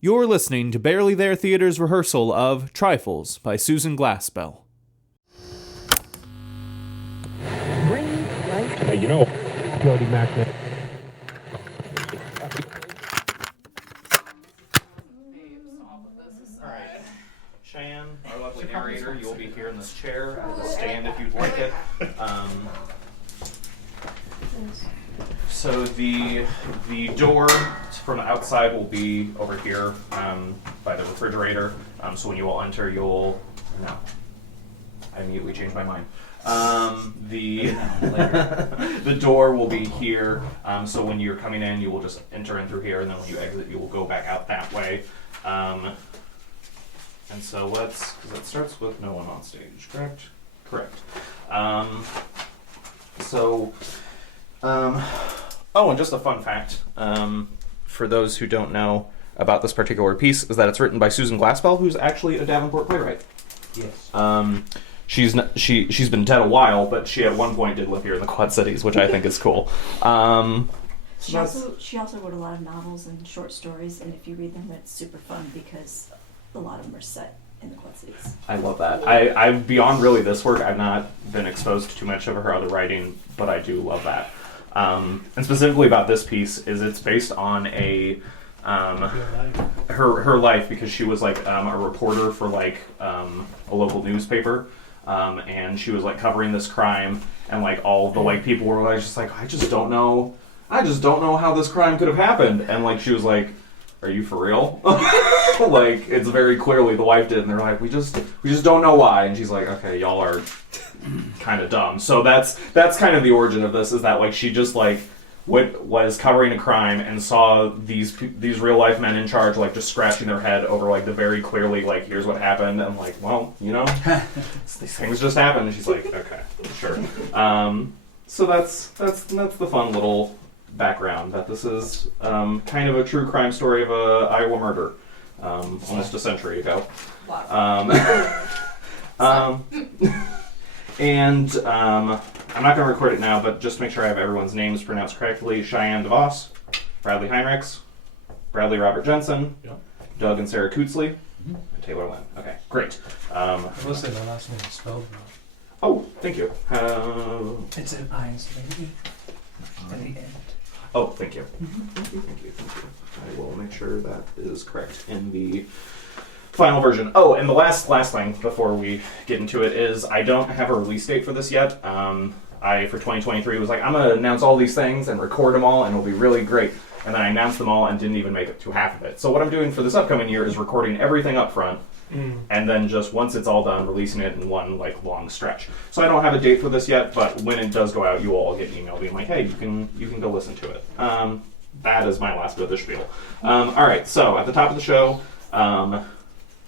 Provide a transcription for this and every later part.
You're listening to Barely There Theater's rehearsal of Trifles by Susan Glaspell. Hey, Jody Mackman. Alright, Shyan, our lovely narrator, you'll be here in this chair. I have a stand if you'd like it. So the door from the outside will be over here by the refrigerator. So when you all enter, no, I immediately changed my mind. The door will be here. So when you're coming in, you will just enter in through here, and then when you exit, you will go back out that way. And so because it starts with no one on stage, correct? Correct. Oh, and just a fun fact, for those who don't know about this particular piece, is that it's written by Susan Glaspell, who's actually a Davenport playwright. Yes. She's been dead a while, but she at one point did live here in the Quad Cities, which I think is cool. She also wrote a lot of novels and short stories, and if you read them, it's super fun because a lot of them are set in the Quad Cities. I love that. I beyond really this work, I've not been exposed to too much of her other writing, but I do love that. And specifically about this piece is it's based on her life, because she was like a reporter for like a local newspaper, and she was like covering this crime, and like all the like people were like just like I just don't know how this crime could have happened, and like she was like, are you for real? Like it's very clearly the wife did, and they're like we just don't know why, and she's like okay, y'all are kind of dumb. So that's kind of the origin of this, is that like she just like was covering a crime and saw these real life men in charge like just scratching their head over like the very clearly like here's what happened, and like well these things just happen, and she's like okay sure. So that's the fun little background, that this is kind of a true crime story of a Iowa murder almost a century ago. And I'm not going to record it now, but just to make sure I have everyone's names pronounced correctly: Shyan DeVoss, Bradley Heinrichs, Bradley Robert Jensen, Doug and Sara Kutzli, and Taylor Lynn. Okay, great. I will say the last name is spelled wrong. Oh, thank you. It's an I instead of E at the end. Oh, thank you. Thank you. I will make sure that is correct in the final version. Oh, and the last thing before we get into it is I don't have a release date for this yet. I, for 2023, was like, I'm going to announce all these things and record them all, and it'll be really great. And then I announced them all and didn't even make it to half of it. So what I'm doing for this upcoming year is recording everything up front, and then just once it's all done, releasing it in one like long stretch. So I don't have a date for this yet, but when it does go out, you all get an email being like, hey, you can go listen to it. That is my last bit of the spiel. All right, so at the top of the show,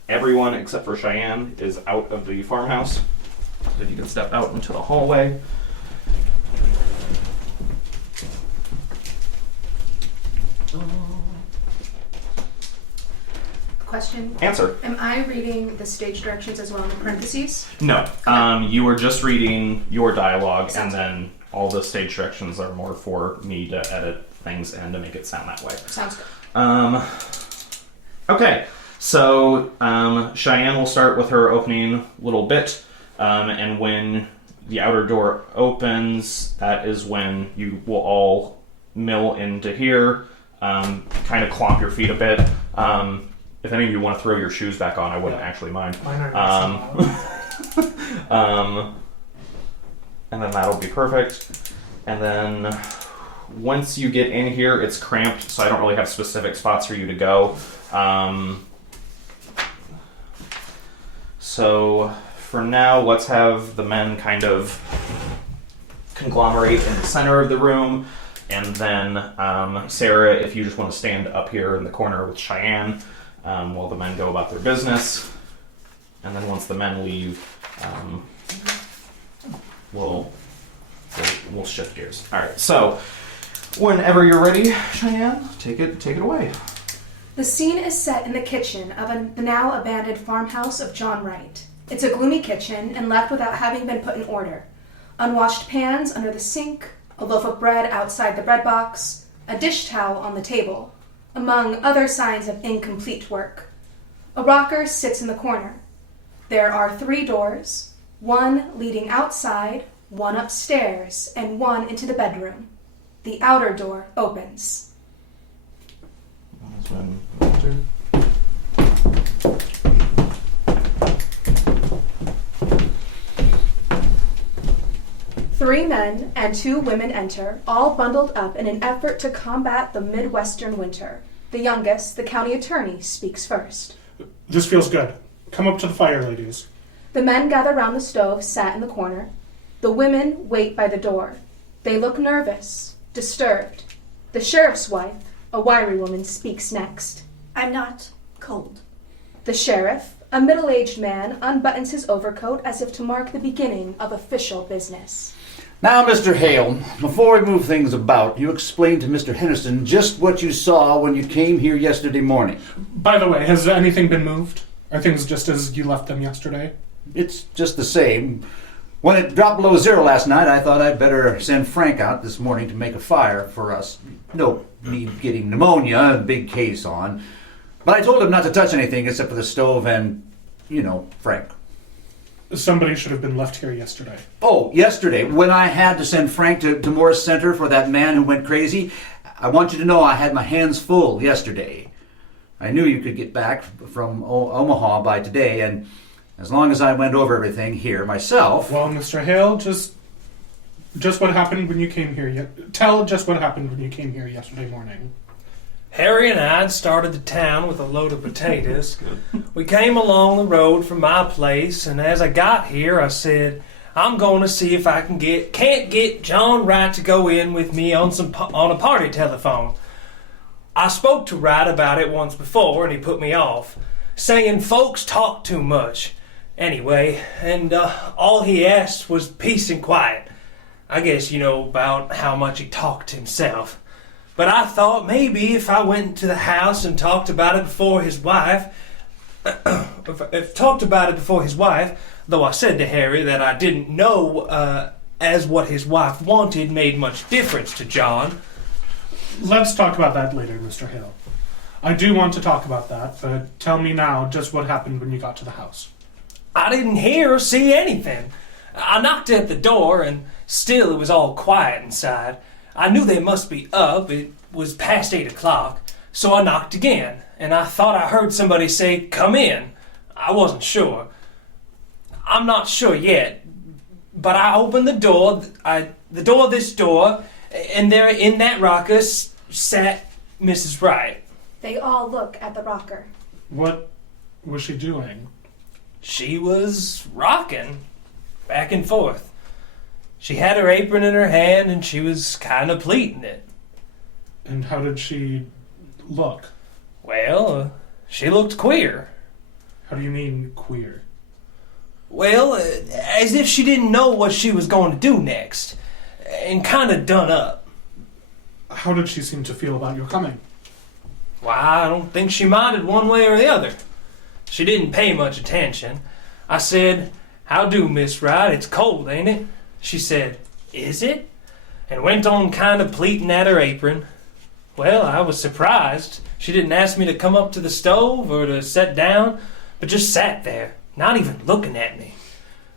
everyone except for Shyan is out of the farmhouse. So you can step out into the hallway. Question. Answer. Am I reading the stage directions as well in the parentheses? No. Okay. You were just reading your dialogue, and then all the stage directions are more for me to edit things and to make it sound that way. Sounds good. Okay. So Shyan will start with her opening little bit, and when the outer door opens, that is when you will all mill into here, kind of clomp your feet a bit. If any of you want to throw your shoes back on, I wouldn't actually mind. Mine And then that'll be perfect. And then once you get in here, it's cramped, so I don't really have specific spots for you to go. So for now, let's have the men kind of conglomerate in the center of the room, and then Sara, if you just want to stand up here in the corner with Shyan while the men go about their business. And then once the men leave, we'll shift gears. All right, so whenever you're ready, Shyan, take it away. The scene is set in the kitchen of the now abandoned farmhouse of John Wright. It's a gloomy kitchen and left without having been put in order. Unwashed pans under the sink, a loaf of bread outside the bread box, a dish towel on the table. among other signs of incomplete work. A rocker sits in the corner. There are 3 doors, one leading outside, one upstairs, and one into the bedroom. The outer door opens. That's when Walter. 3 men and 2 women enter, all bundled up in an effort to combat the Midwestern winter. The youngest, the county attorney, speaks first. This feels good. Come up to the fire, ladies. The men gather round the stove, sat in the corner. The women wait by the door. They look nervous, disturbed. The sheriff's wife, a wiry woman, speaks next. I'm not cold. The sheriff, a middle-aged man, unbuttons his overcoat as if to mark the beginning of official business. Now, Mr. Hale, before we move things about, you explain to Mr. Henderson just what you saw when you came here yesterday morning. By the way, has anything been moved? Are things just as you left them yesterday? It's just the same. When it dropped below 0 last night, I thought I'd better send Frank out this morning to make a fire for us. No need getting pneumonia, a big case on. But I told him not to touch anything except for the stove and, Frank. Somebody should have been left here yesterday. Oh, yesterday, when I had to send Frank to Morris Center for that man who went crazy, I want you to know I had my hands full yesterday. I knew you could get back from Omaha by today, and as long as I went over everything here myself... Well, Mr. Hale, just what happened when you came here. Tell just what happened when you came here yesterday morning. Harry and I had started to town with a load of potatoes. We came along the road from my place, and as I got here, I said, I'm going to see if I can't get John Wright to go in with me on a party telephone. I spoke to Wright about it once before, and he put me off, saying folks talk too much. Anyway, and all he asked was peace and quiet. I guess you know about how much he talked himself. But I thought maybe if I went to the house and talked about it before his wife, though I said to Harry that I didn't know as what his wife wanted made much difference to John. Let's talk about that later, Mr. Hale. I do want to talk about that, but tell me now just what happened when you got to the house. I didn't hear or see anything. I knocked at the door, and still it was all quiet inside. I knew they must be up. It was past 8 o'clock, so I knocked again, and I thought I heard somebody say, "Come in." I wasn't sure. I'm not sure yet, but I opened the door, this door, and there in that rocker sat Mrs. Wright. They all look at the rocker. What was she doing? She was rocking back and forth. She had her apron in her hand, and she was kind of pleating it. And how did she look? Well, she looked queer. How do you mean, queer? Well, as if she didn't know what she was going to do next, and kind of done up. How did she seem to feel about your coming? Why, I don't think she minded one way or the other. She didn't pay much attention. I said, "How do, Miss Wright? It's cold, ain't it?" She said, "Is it?" and went on kind of pleating at her apron. Well, I was surprised. She didn't ask me to come up to the stove or to sit down, but just sat there, not even looking at me.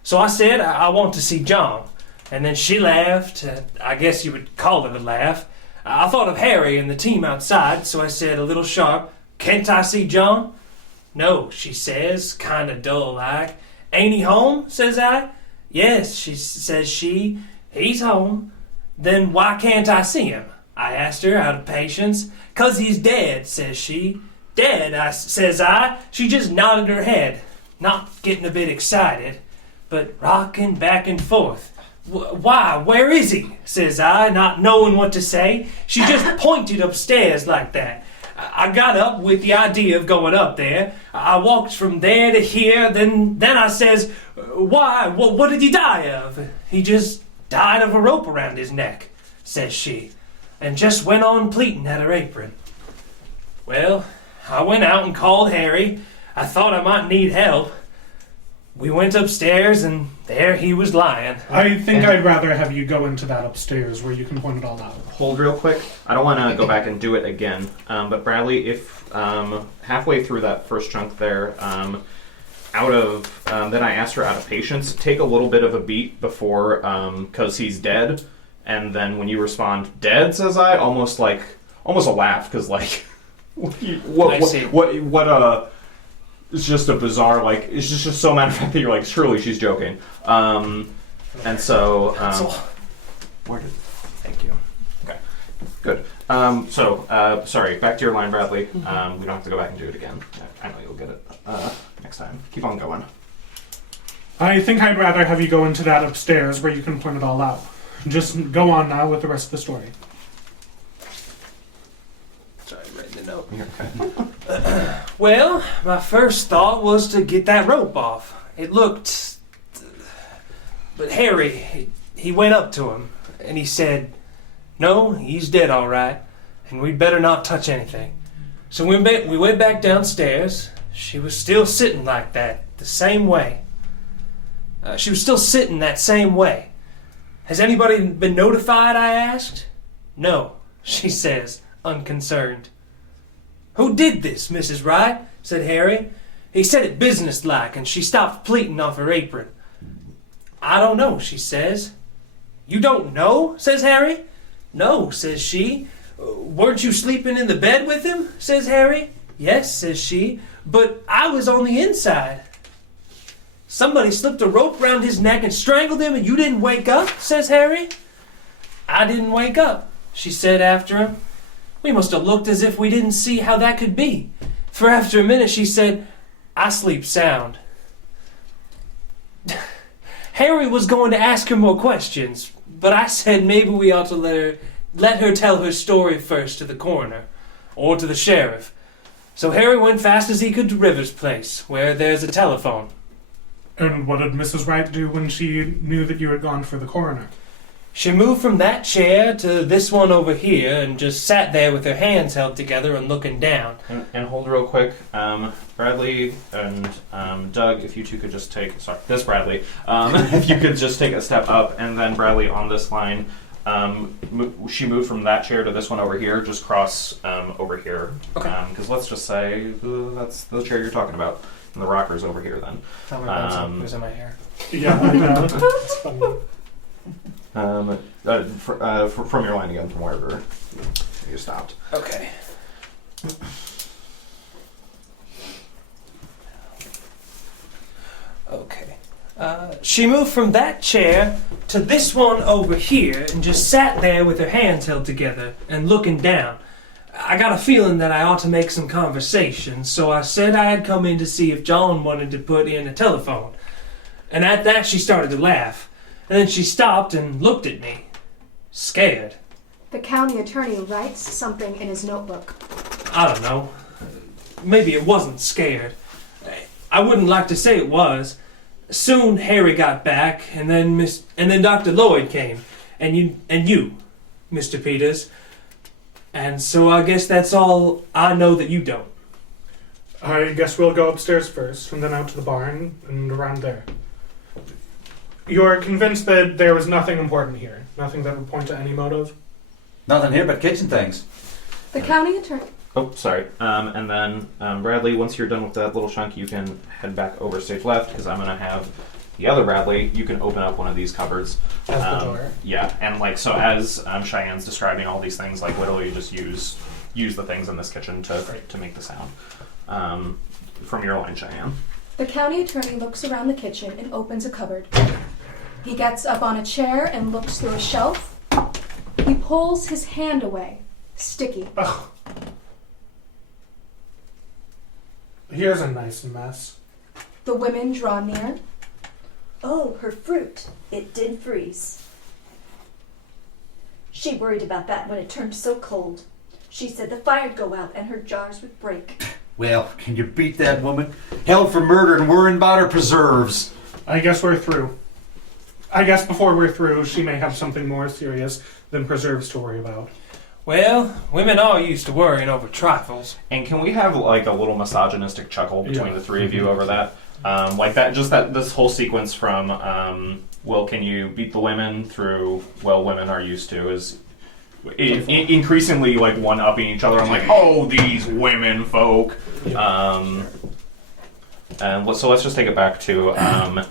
So I said, I want to see John. And then she laughed. I guess you would call it a laugh. I thought of Harry and the team outside, so I said a little sharp, "Can't I see John?" "No," she says, kind of dull-like. "Ain't he home?" says I. "Yes," says she, "he's home." "Then why can't I see him?" I asked her out of patience. "'Cause he's dead," says she. "Dead," says I. She just nodded her head, not getting a bit excited, but rocking back and forth. "Why, where is he?" says I, not knowing what to say. She just pointed upstairs like that. I got up with the idea of going up there. I walked from there to here, then I says, "Why, what did he die of?" "He just died of a rope around his neck," says she, and just went on pleating at her apron. Well, I went out and called Harry. I thought I might need help. we went upstairs, and there he was lying. I think I'd rather have you go into that upstairs where you can point it all out. Hold real quick. I don't want to go back and do it again. But Bradley, if halfway through that first chunk there, then I asked her out of patience, take a little bit of a beat before, because he's dead, and then when you respond, dead, says I, almost a laugh, because like, it's just a bizarre, like, it's just so matter of fact that you're like, surely she's joking. And so, thank you. Okay, good. Sorry, back to your line, Bradley. We don't have to go back and do it again. I know you'll get it next time. Keep on going. I think I'd rather have you go into that upstairs where you can point it all out. Just go on now with the rest of the story. Sorry, writing the note. You're okay. Well, my first thought was to get that rope off. It looked... But Harry, he went up to him, and he said, "No, he's dead all right, and we'd better not touch anything." So we went back downstairs. She was still sitting like that, the same way. She was still sitting that same way. "Has anybody been notified?" I asked. "No," she says, unconcerned. "Who did this, Mrs. Wright?" said Harry. He said it businesslike, and she stopped pleating off her apron. "I don't know," she says. "You don't know?" says Harry. "No," says she. "Weren't you sleeping in the bed with him?" says Harry. "Yes," says she, "but I was on the inside." "Somebody slipped a rope round his neck and strangled him, and you didn't wake up?" says Harry. "I didn't wake up," she said after him. We must have looked as if we didn't see how that could be, for after a minute she said, "I sleep sound." Harry was going to ask her more questions, but I said maybe we ought to let her tell her story first to the coroner, or to the sheriff. So Harry went fast as he could to Rivers' place, where there's a telephone. And what did Mrs. Wright do when she knew that you had gone for the coroner? She moved from that chair to this one over here and just sat there with her hands held together and looking down. And hold real quick. Bradley and Doug, if you two could just take... Sorry, this Bradley. If you could just take a step up, and then Bradley on this line. She moved from that chair to this one over here. Just cross over here. Okay. Because let's just say that's the chair you're talking about. And the rocker's over here then. Tell me about who's in my hair. Yeah, I know. It's funny. From your line again, from wherever you stopped. Okay. Okay. She moved from that chair to this one over here and just sat there with her hands held together and looking down. I got a feeling that I ought to make some conversation, so I said I'd come in to see if John wanted to put in a telephone. And at that she started to laugh. And then she stopped and looked at me, scared. The county attorney writes something in his notebook. I don't know. Maybe it wasn't scared. I wouldn't like to say it was. Soon Harry got back, and then Dr. Lloyd came, and you, Mr. Peters. And so I guess that's all I know that you don't. I guess we'll go upstairs first, and then out to the barn, and around there. You're convinced that there was nothing important here? Nothing that would point to any motive? Nothing here but kitchen things. The county attorney... Oh, sorry. And then, Bradley, once you're done with that little chunk, you can head back over stage left, because I'm going to have the other Bradley, you can open up one of these cupboards. As the door? Yeah, and like, so as Cheyenne's describing all these things, like, literally just use the things in this kitchen to make the sound. From your line, Cheyenne. The county attorney looks around the kitchen and opens a cupboard. He gets up on a chair and looks through a shelf. He pulls his hand away, sticky. Ugh. Here's a nice mess. The women draw near. Oh, her fruit. It did freeze. She worried about that when it turned so cold. She said the fire'd go out and her jars would break. Well, can you beat that woman? Held for murder and worrying about her preserves. I guess we're through. I guess before we're through, she may have something more serious than preserves to worry about. Well, women are used to worrying over trifles. And can we have like a little misogynistic chuckle between the three of you over that? Like that, just that this whole sequence from well, can you beat the women through well, women are used to is increasingly like one upping each other. I'm like, oh, these women folk. And so let's just take it back to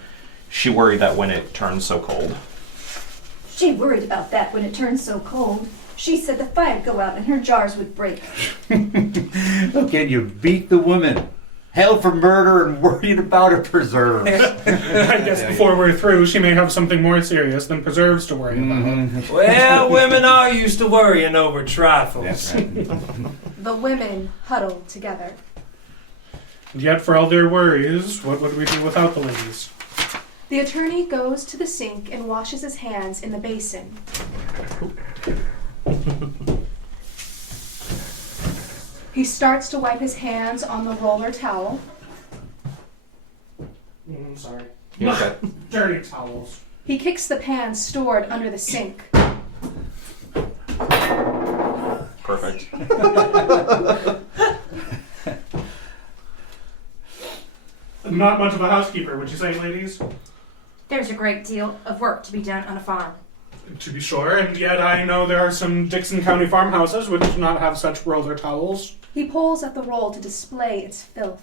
she worried that when it turned so cold. She worried about that when it turned so cold. She said the fire'd go out and her jars would break. Well, can you beat the women? Hell for murder and worrying about her preserves. I guess before we're through, she may have something more serious than preserves to worry about. Well, women are used to worrying over trifles. That's right. The women huddle together. And yet, for all their worries, what would we do without the ladies? The attorney goes to the sink and washes his hands in the basin. He starts to wipe his hands on the roller towel. Sorry. You okay? Dirty towels. He kicks the pan stored under the sink. Perfect. Not much of a housekeeper, would you say, ladies? There's a great deal of work to be done on a farm. To be sure, and yet I know there are some Dixon County farmhouses which do not have such roller towels. He pulls at the roll to display its filth.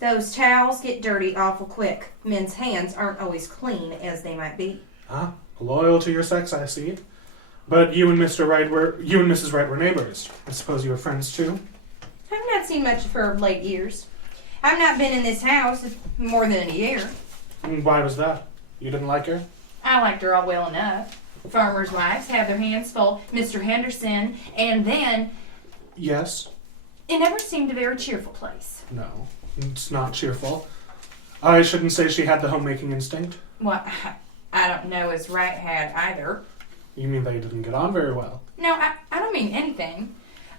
Those towels get dirty awful quick. Men's hands aren't always clean as they might be. Ah, loyal to your sex, I see. But you and Mrs. Wright were neighbors. I suppose you were friends too? I've not seen much of her of late years. I've not been in this house more than a year. And why was that? You didn't like her? I liked her all well enough. Farmers' wives have their hands full. Mr. Henderson, and then Yes. it never seemed a very cheerful place. No. It's not cheerful. I shouldn't say she had the homemaking instinct. Well, I don't know as Wright had either. You mean they didn't get on very well? No, I don't mean anything.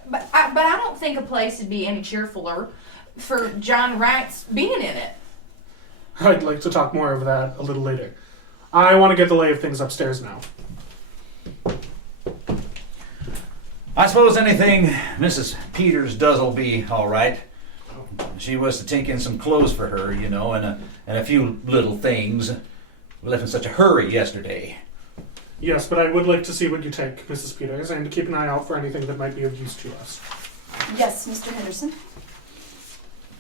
But I don't think a place would be any cheerfuler for John Wright's being in it. I'd like to talk more of that a little later. I want to get the lay of things upstairs now. I suppose anything Mrs. Peters does will be all right. She was to take in some clothes for her, you know, and a few little things. We left in such a hurry yesterday. Yes, but I would like to see what you take, Mrs. Peters, and to keep an eye out for anything that might be of use to us. Yes, Mr. Henderson.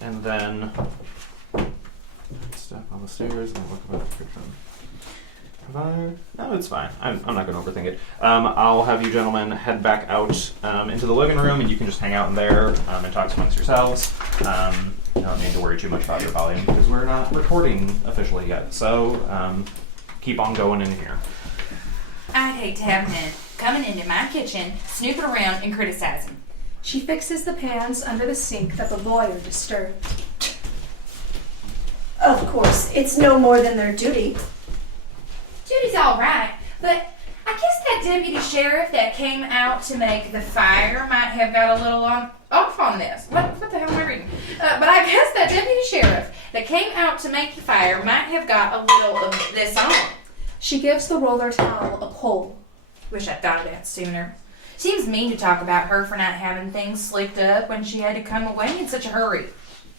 And then step on the stairs and look about the kitchen. No, it's fine. I'm not going to overthink it. I'll have you gentlemen head back out into the living room, and you can just hang out in there and talk amongst yourselves. You don't need to worry too much about your volume because we're not recording officially yet. So keep on going in here. I'd hate to have men coming into my kitchen, snooping around and criticizing. She fixes the pans under the sink that the lawyer disturbed. Of course, it's no more than their duty. Judy's all right, but I guess that deputy sheriff that came out to make the fire might have got a little off on this. What the hell am I reading? But I guess that deputy sheriff that came out to make the fire might have got a little of this on. She gives the roller towel a pull. Wish I'd thought of that sooner. Seems mean to talk about her for not having things slicked up when she had to come away in such a hurry.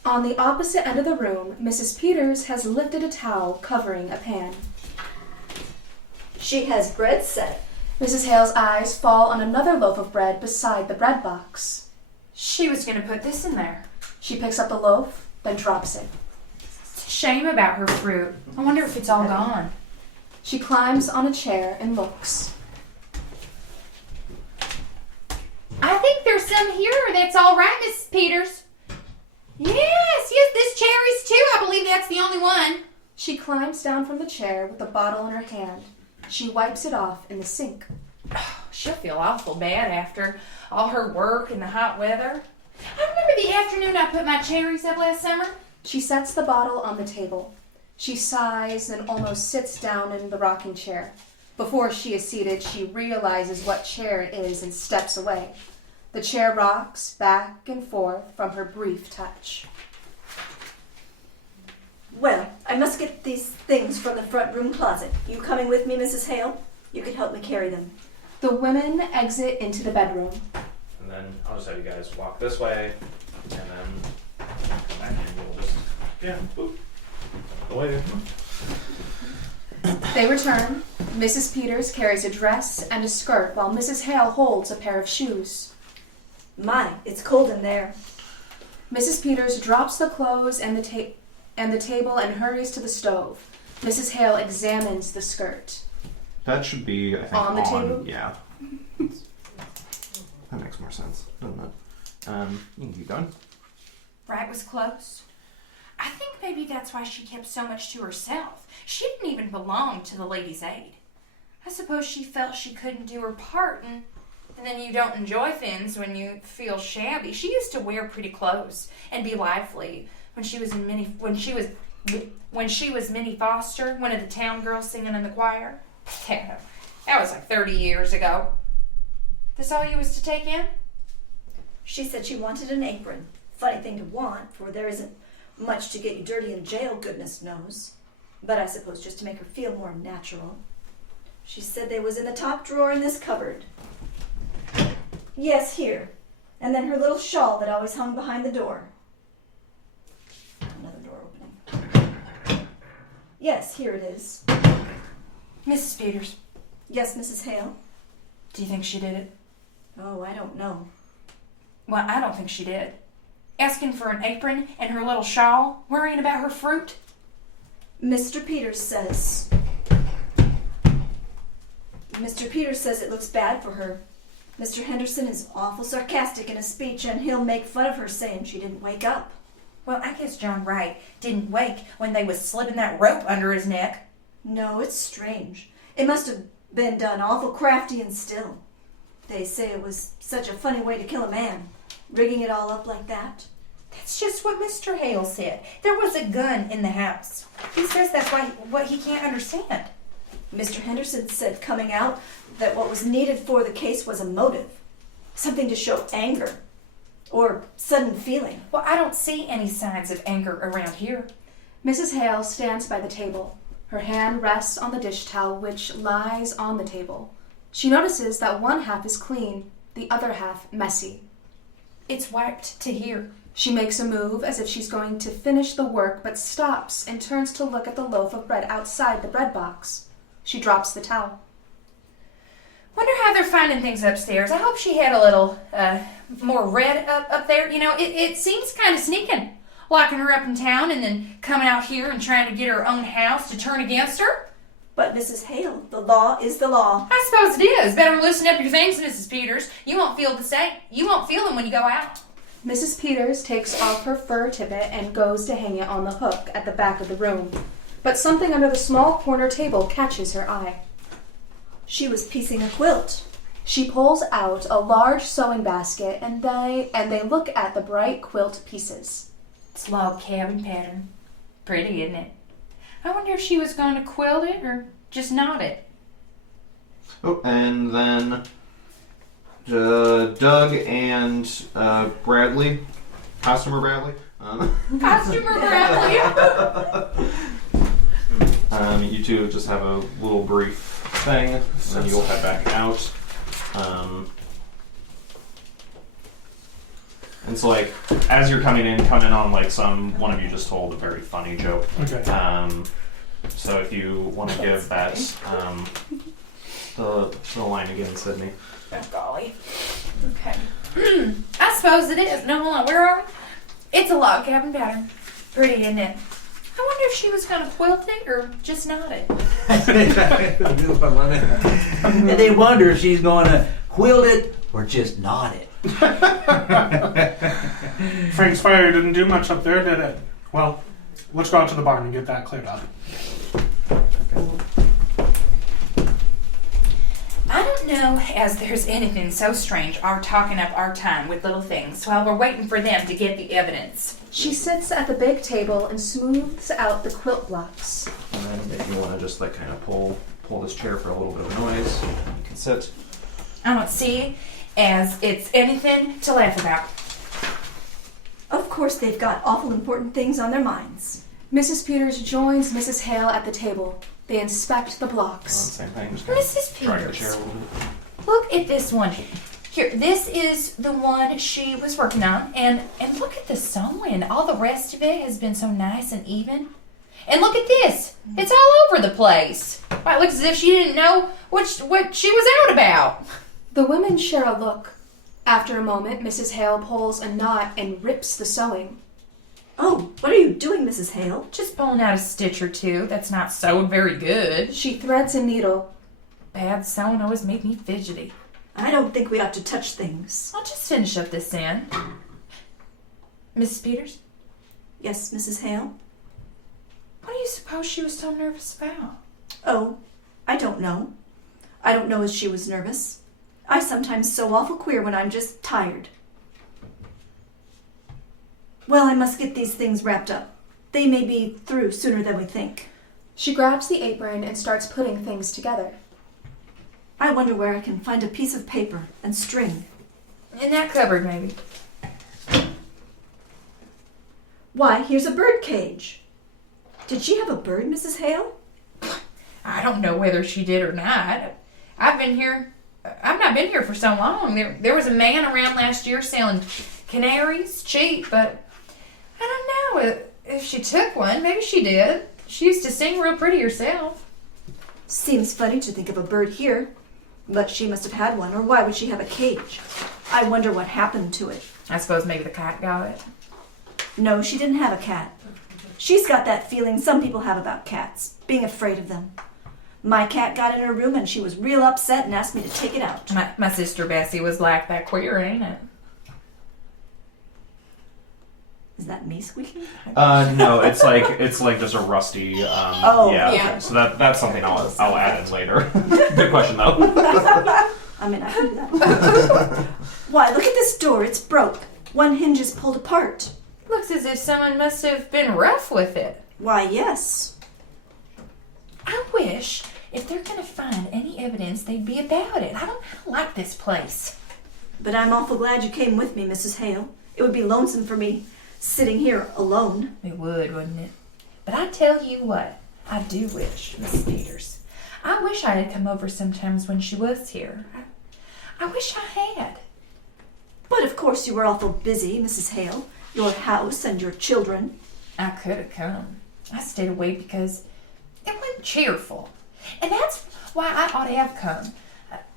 On the opposite end of the room, Mrs. Peters has lifted a towel covering a pan. She has bread set. Mrs. Hale's eyes fall on another loaf of bread beside the bread box. She was going to put this in there. She picks up the loaf, then drops it. It's a shame about her fruit. I wonder if it's all gone. She climbs on a chair and looks. I think there's some here that's all right, Mrs. Peters. Yes, this cherry's too. I believe that's the only one. She climbs down from the chair with the bottle in her hand. She wipes it off in the sink. She'll feel awful bad after all her work and the hot weather. I remember the afternoon I put my cherries up last summer. She sets the bottle on the table. She sighs and almost sits down in the rocking chair. Before she is seated, she realizes what chair it is and steps away. The chair rocks back and forth from her brief touch. Well, I must get these things from the front room closet. You coming with me, Mrs. Hale? You can help me carry them. The women exit into the bedroom. and then I'll just have you guys walk this way, and then come back and we'll just, boop, away. They return. Mrs. Peters carries a dress and a skirt while Mrs. Hale holds a pair of shoes. My, it's cold in there. Mrs. Peters drops the clothes and the table and hurries to the stove. Mrs. Hale examines the skirt. That should be, I think, On the table? Yeah. That makes more sense, doesn't it? You can keep going. Right was close. I think maybe that's why she kept so much to herself. She didn't even belong to the Ladies' Aid. I suppose she felt she couldn't do her part, and then you don't enjoy things when you feel shabby. She used to wear pretty clothes and be lively when she was Minnie Foster, one of the town girls singing in the choir. That was like 30 years ago. This all you was to take in? She said she wanted an apron. Funny thing to want, for there isn't much to get you dirty in jail, goodness knows. But I suppose just to make her feel more natural. She said they was in the top drawer in this cupboard. Yes, here. And then her little shawl that always hung behind the door. Another door opening. Yes, here it is. Mrs. Peters, Yes, Mrs. Hale? do you think she did it? Oh, I don't know. Well, I don't think she did. Asking for an apron and her little shawl, worrying about her fruit. Mr. Peters says it looks bad for her. Mr. Henderson is awful sarcastic in his speech, and he'll make fun of her saying she didn't wake up. Well, I guess John Wright didn't wake when they was slipping that rope under his neck. No, it's strange. It must have been done awful crafty and still. They say it was such a funny way to kill a man, rigging it all up like that. That's just what Mr. Hale said. There was a gun in the house. He says that's what he can't understand. Mr. Henderson said coming out that what was needed for the case was a motive. Something to show anger or sudden feeling. Well, I don't see any signs of anger around here. Mrs. Hale stands by the table. Her hand rests on the dish towel which lies on the table. She notices that one half is clean, the other half messy. It's wiped to here. She makes a move as if she's going to finish the work, but stops and turns to look at the loaf of bread outside the bread box. She drops the towel. Wonder how they're finding things upstairs. I hope she had a little more red up there. You know, it seems kind of sneaking. Locking her up in town and then coming out here and trying to get her own house to turn against her. But Mrs. Hale, the law is the law. I suppose it is. Better loosen up your things, Mrs. Peters. You won't feel the same. You won't feel them when you go out. Mrs. Peters takes off her fur tippet and goes to hang it on the hook at the back of the room. But something under the small corner table catches her eye. She was piecing a quilt. She pulls out a large sewing basket and they look at the bright quilt pieces. It's log cabin pattern. Pretty, isn't it? I wonder if she was going to quilt it or just knot it. Oh, and then Doug and Bradley, Costumer Bradley. Costumer Bradley. You two just have a little brief thing, and then you'll head back out. And so, like, as you're coming in on, like, one of you just told a very funny joke. Okay. So if you want to give that, the line again, Sydney. Oh, golly. Okay. I suppose it is. No, hold on. Where are we? It's a log cabin pattern. Pretty, isn't it? I wonder if she was going to quilt it or just knot it. And they wonder if she's going to quilt it or just knot it. Frank's fire didn't do much up there, did it? Well, let's go out to the barn and get that cleared up. I don't know as there's anything so strange our talking up our time with little things while we're waiting for them to get the evidence. She sits at the big table and smooths out the quilt blocks. And then if you want to just, like, kind of pull this chair for a little bit of noise, you can sit. I don't see as it's anything to laugh about. Of course they've got awful important things on their minds. Mrs. Peters joins Mrs. Hale at the table. They inspect the blocks. Same thing. Just kind of Mrs. drag the Peters, chair a little bit. look at this one. Here, this is the one she was working on, and look at the sewing. All the rest of it has been so nice and even. And look at this. It's all over the place. Why, it looks as if she didn't know what she was out about. The women share a look. After a moment, Mrs. Hale pulls a knot and rips the sewing. Oh, what are you doing, Mrs. Hale? Just pulling out a stitch or two that's not sewed very good. She threads a needle. Bad sewing always made me fidgety. I don't think we ought to touch things. I'll just finish up this end. Mrs. Peters, Yes, Mrs. Hale? what do you suppose she was so nervous about? Oh, I don't know. I don't know if she was nervous. I sometimes sew awful queer when I'm just tired. Well, I must get these things wrapped up. They may be through sooner than we think. She grabs the apron and starts putting things together. I wonder where I can find a piece of paper and string. In that cupboard, maybe. Why, here's a bird cage. Did she have a bird, Mrs. Hale? I don't know whether she did or not. I've not been here for so long. There was a man around last year selling canaries cheap, but I don't know if she took one. Maybe she did. She used to sing real pretty herself. Seems funny to think of a bird here, but she must have had one, or why would she have a cage? I wonder what happened to it. I suppose maybe the cat got it. No, she didn't have a cat. She's got that feeling some people have about cats, being afraid of them. My cat got in her room and she was real upset and asked me to take it out. My sister Bessie was like that queer, ain't it? Is that me squeaking? No, it's like just a rusty. yeah. So that's something I'll add in later. Good question though. I mean, I can do that. Why, look at this door. It's broke. One hinge is pulled apart. Looks as if someone must have been rough with it. Why, yes. I wish if they're going to find any evidence, they'd be about it. I don't like this place. But I'm awful glad you came with me, Mrs. Hale. It would be lonesome for me sitting here alone. It would, wouldn't it? But I tell you what, I do wish, Mrs. Peters. I wish I had come over sometimes when she was here. I wish I had. But of course you were awful busy, Mrs. Hale. Your house and your children. I could have come. I stayed away because it wasn't cheerful. And that's why I ought to have come.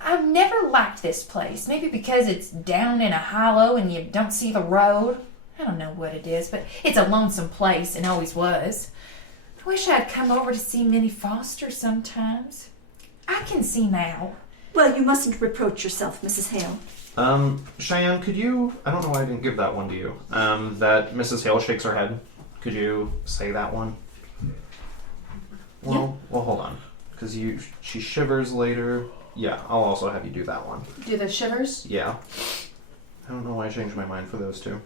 I've never liked this place. Maybe because it's down in a hollow and you don't see the road. I don't know what it is, but it's a lonesome place and always was. I wish I'd come over to see Minnie Foster sometimes. I can see now. Well, you mustn't reproach yourself, Mrs. Hale. Cheyenne, could you? I don't know why I didn't give that one to you. That Mrs. Hale shakes her head. Could you say that one? Well, hold on, because she shivers later. Yeah, I'll also have you do that one. Do the shivers? Yeah. I don't know why I changed my mind for those two.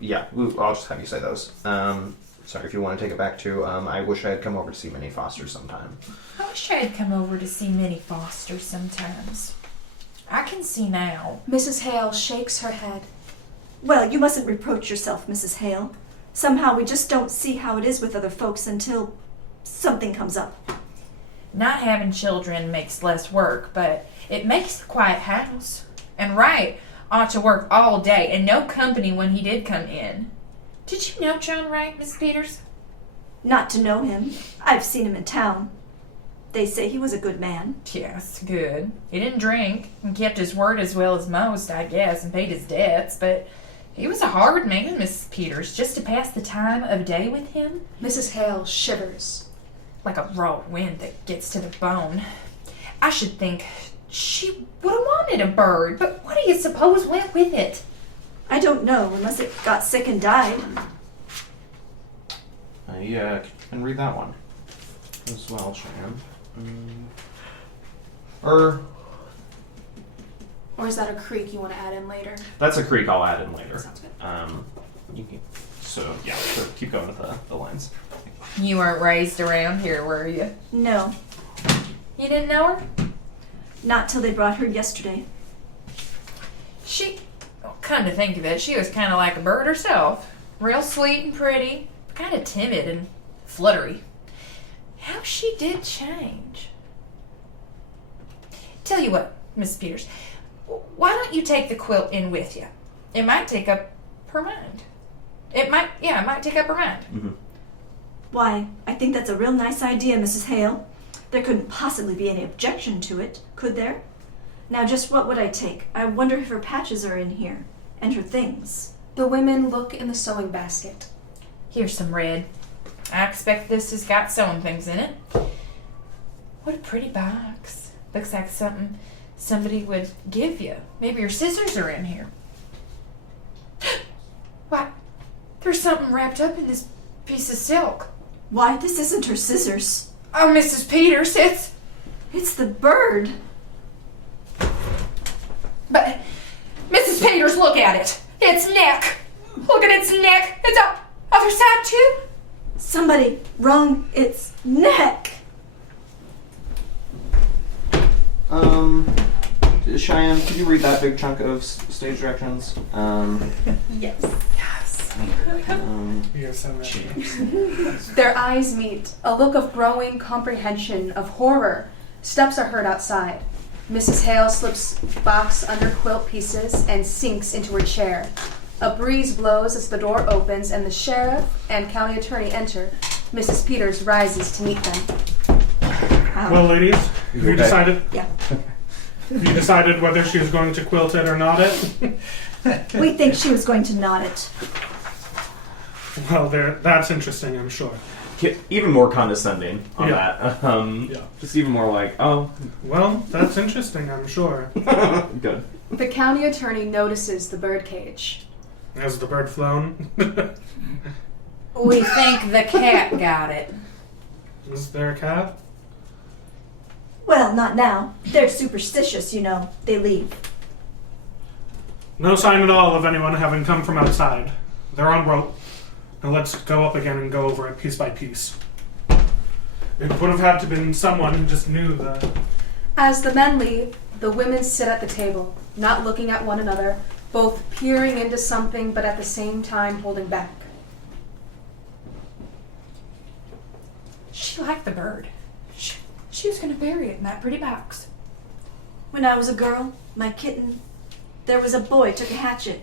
Yeah, I'll just have you say those. Sorry, if you want to take it back to, I wish I had come over to see Minnie Foster sometime. I wish I had come over to see Minnie Foster sometimes. I can see now. Mrs. Hale shakes her head. Well, you mustn't reproach yourself, Mrs. Hale. Somehow we just don't see how it is with other folks until something comes up. Not having children makes less work, but it makes a quiet house. And Wright ought to work all day and no company when he did come in. Did you know John Wright, Miss Peters? Not to know him. I've seen him in town. They say he was a good man. Yes, good. He didn't drink and kept his word as well as most, I guess, and paid his debts, but he was a hard man, Miss Peters, just to pass the time of day with him. Mrs. Hale shivers. Like a raw wind that gets to the bone. I should think she would have wanted a bird, but what do you suppose went with it? I don't know, unless it got sick and died. I can read that one as well, Cheyenne. Or is that a creek you want to add in later? That's a creek I'll add in later. Sounds good. So keep going with the lines. You weren't raised around here, were you? No, You didn't know her? not till they brought her yesterday. Come to think of it, she was kind of like a bird herself. Real sweet and pretty, kind of timid and fluttery. How she did change. Tell you what, Miss Peters, why don't you take the quilt in with you? It might take up her mind. It might take up her mind. Mm-hmm. Why, I think that's a real nice idea, Mrs. Hale. There couldn't possibly be any objection to it, could there? Now, just what would I take? I wonder if her patches are in here. And her things. The women look in the sewing basket. Here's some red. I expect this has got sewing things in it. What a pretty box. Looks like something somebody would give you. Maybe your scissors are in here. Why, there's something wrapped up in this piece of silk. Why, this isn't her scissors. Oh, Mrs. Peters, It's the bird. But, Mrs. Peters, look at it. Its neck. Look at its neck. It's on the other side, too. Somebody wrung its neck. Cheyenne, could you read that big chunk of stage directions? Yes. You're so ready. Their eyes meet. A look of growing comprehension, of horror. Steps are heard outside. Mrs. Hale slips box under quilt pieces and sinks into her chair. A breeze blows as the door opens and the sheriff and county attorney enter. Mrs. Peters rises to meet them. Well, ladies, have you decided? Yeah. Have you decided whether she was going to quilt it or not it? We think she was going to knot it. Well, that's interesting, I'm sure. Even more condescending on Yeah. that. Yeah. Just even more like, oh, Well, that's interesting, I'm sure. good. The county attorney notices the birdcage. Has the bird flown? We think the cat got it. Is there a cat? Well, not now. They're superstitious, you know. They leave. No sign at all of anyone having come from outside. They're on rope. Now let's go up again and go over it piece by piece. It would have had to been someone who just knew the... As the men leave, the women sit at the table, not looking at one another, both peering into something but at the same time holding back. She liked the bird. She was going to bury it in that pretty box. When I was a girl, my kitten, there was a boy took a hatchet.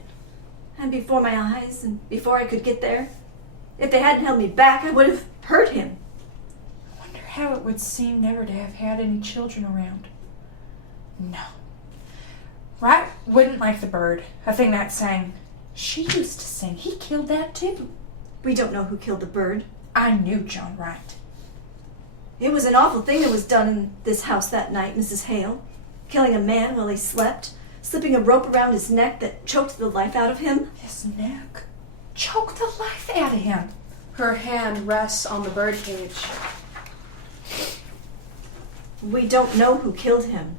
And before my eyes, and before I could get there, if they hadn't held me back, I would have hurt him. I wonder how it would seem never to have had any children around. No. Right wouldn't like the bird. A thing that sang. She used to sing. He killed that too. We don't know who killed the bird. I knew John Wright. It was an awful thing that was done in this house that night, Mrs. Hale. Killing a man while he slept, slipping a rope around his neck that choked the life out of him. His neck choked the life out of him. Her hand rests on the birdcage. We don't know who killed him.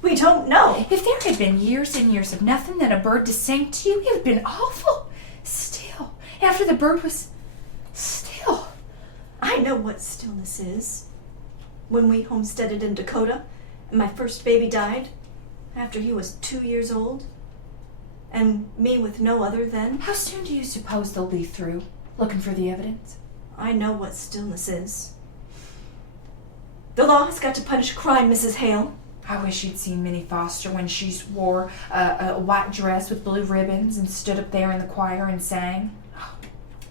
We don't know. If there had been years and years of nothing than a bird to sing to you, it would have been awful. Still, after the bird was still. I know what stillness is. When we homesteaded in Dakota, and my first baby died, after he was 2 years old, and me with no other then, How soon do you suppose they'll be through, looking for the evidence? I know what stillness is. The law has got to punish crime, Mrs. Hale. I wish you'd seen Minnie Foster when she wore a white dress with blue ribbons and stood up there in the choir and sang. Oh,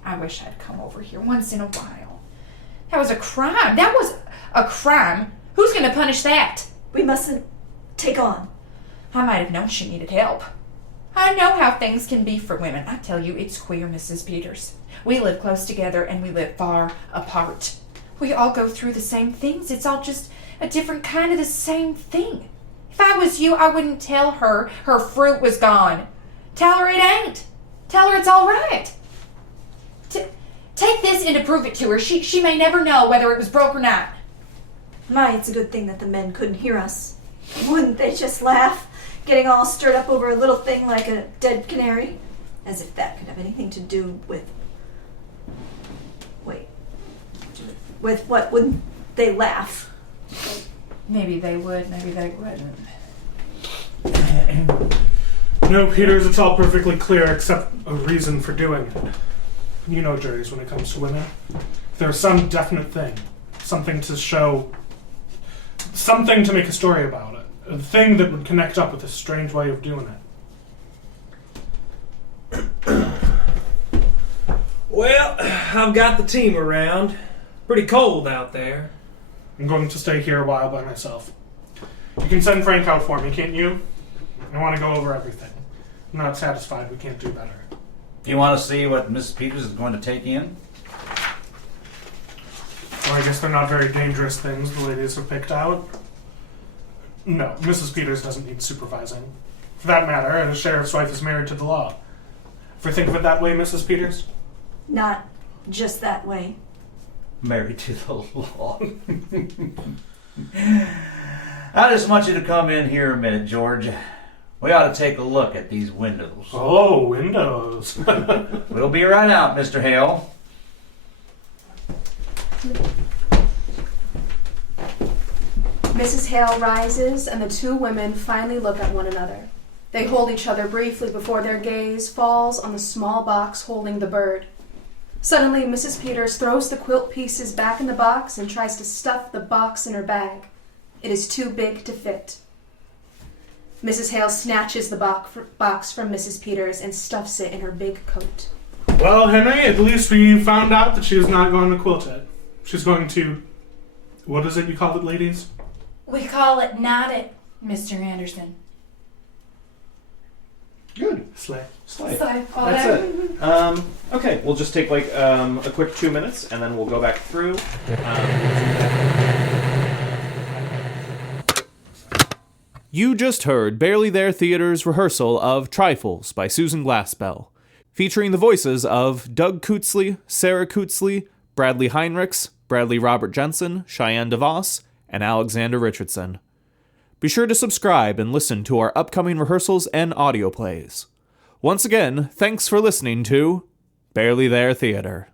I wish I'd come over here once in a while. That was a crime. That was a crime. Who's going to punish that? We mustn't take on. I might have known she needed help. I know how things can be for women. I tell you, it's queer, Mrs. Peters. We live close together and we live far apart. We all go through the same things. It's all just a different kind of the same thing. If I was you, I wouldn't tell her her fruit was gone. Tell her it ain't. Tell her it's all right. Take this and to prove it to her. She may never know whether it was broke or not. My, it's a good thing that the men couldn't hear us. Wouldn't they just laugh, getting all stirred up over a little thing like a dead canary? As if that could have anything to do with... Wait. With what? Wouldn't they laugh? Maybe they would, maybe they wouldn't. No, Peters, it's all perfectly clear except a reason for doing it. You know juries when it comes to women. If there's some definite thing, something to show, something to make a story about it, A thing that would connect up with this strange way of doing it. Well, I've got the team around. Pretty cold out there. I'm going to stay here a while by myself. You can send Frank out for me, can't you? I want to go over everything. I'm not satisfied we can't do better. You want to see what Mrs. Peters is going to take in? Well, I guess they're not very dangerous things the ladies have picked out. No, Mrs. Peters doesn't need supervising. For that matter, a sheriff's wife is married to the law. Ever think of it that way, Mrs. Peters? Not just that way. Married to the law. I just want you to come in here a minute, George. We ought to take a look at these windows. Oh, windows. We'll be right out, Mr. Hale. Mrs. Hale rises, and the two women finally look at one another. They hold each other briefly before their gaze falls on the small box holding the bird. Suddenly, Mrs. Peters throws the quilt pieces back in the box and tries to stuff the box in her bag. It is too big to fit. Mrs. Hale snatches the box from Mrs. Peters and stuffs it in her big coat. Well, Henry, at least we found out that she is not going to quilt it. She's going to... What is it you call it, ladies? We call it not it, Mr. Anderson. Good. Slay. Slay. So, That's it. Okay, we'll just take like a quick 2 minutes, and then we'll go back through. You just heard Barely There Theater's rehearsal of Trifles by Susan Glaspell, featuring the voices of Doug Kutzli, Sara Kutzli, Bradley Heinrichs, Bradley Robert Jensen, Shyan DeVoss, and Alexander Richardson. Be sure to subscribe and listen to our upcoming rehearsals and audio plays. Once again, thanks for listening to Barely There Theater.